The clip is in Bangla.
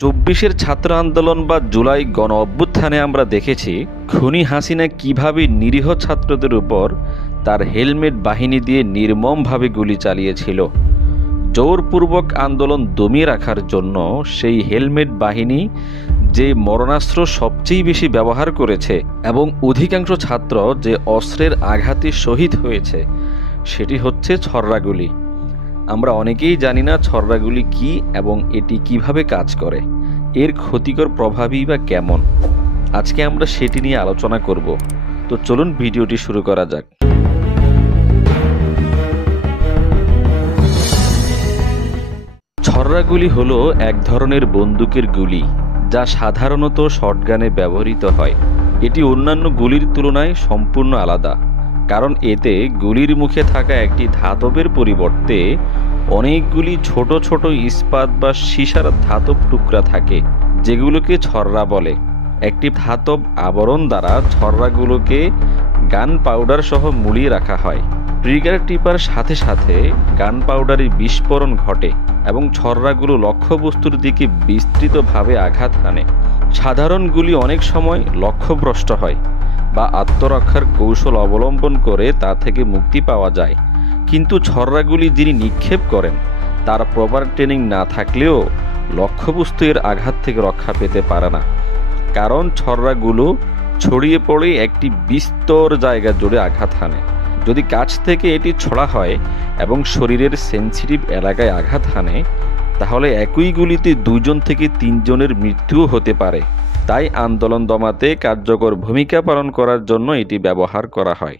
চব্বিশের ছাত্র আন্দোলন বা জুলাই গণ অভ্যুত্থানে আমরা দেখেছি খুনি হাসিনা কিভাবে নিরীহ ছাত্রদের উপর তার হেলমেট বাহিনী দিয়ে নির্মমভাবে গুলি চালিয়েছিল। জোরপূর্বক আন্দোলন দমিয়ে রাখার জন্য সেই হেলমেট বাহিনী যে মরণাস্ত্র সবচেয়ে বেশি ব্যবহার করেছে এবং অধিকাংশ ছাত্র যে অস্ত্রের আঘাতে শহীদ হয়েছে সেটি হচ্ছে ছর্রাগুলি। আমরা অনেকেই জানি না ছর্রাগুলি কি এবং এটি কিভাবে কাজ করে, এর ক্ষতিকর প্রভাবই বা কেমন। আজকে আমরা সেটি নিয়ে আলোচনা করব। তো চলুন ভিডিওটি শুরু করা যাক। ছর্রাগুলি হলো এক ধরনের বন্দুকের গুলি যা সাধারণত শটগানে ব্যবহৃত হয়। এটি অন্যান্য গুলির তুলনায় সম্পূর্ণ আলাদা, কারণ এতে গুলির মুখে থাকা একটি ধাতবের পরিবর্তে অনেকগুলি ছোট ছোট ইস্পাত বা সীসার ধাতব টুকরা থাকে, যেগুলোকে ছর্রা বলে। একটি ধাতব আবরণ দ্বারা ছর্রাগুলোকে গান পাউডার সহ মুড়িয়ে রাখা হয়। ট্রিগার টিপার সাথে সাথে গান পাউডারের বিস্ফোরণ ঘটে এবং ছর্রাগুলো লক্ষ্যবস্তুর দিকে বিস্তৃতভাবে আঘাত হানে। সাধারণ গুলি অনেক সময় লক্ষ্যভ্রষ্ট হয় বা আত্মরক্ষার কৌশল অবলম্বন করে তা থেকে মুক্তি পাওয়া যায়, কিন্তু ছর্রাগুলি যিনি নিক্ষেপ করেন তার প্রপার ট্রেনিং না থাকলেও লক্ষ্যবস্তু এর আঘাত থেকে রক্ষা পেতে পারে না, কারণ ছর্রাগুলো ছড়িয়ে পড়ে একটি বিস্তর জায়গা জুড়ে আঘাত হানে। যদি কাছ থেকে এটি ছোড়া হয় এবং শরীরের সেন্সিটিভ এলাকায় আঘাত হানে, তাহলে একই গুলিতে 2 থেকে 3 জনের মৃত্যুও হতে পারে। তাই আন্দোলন দমাতে কার্যকর ভূমিকা পালন করার জন্য এটি ব্যবহার করা হয়।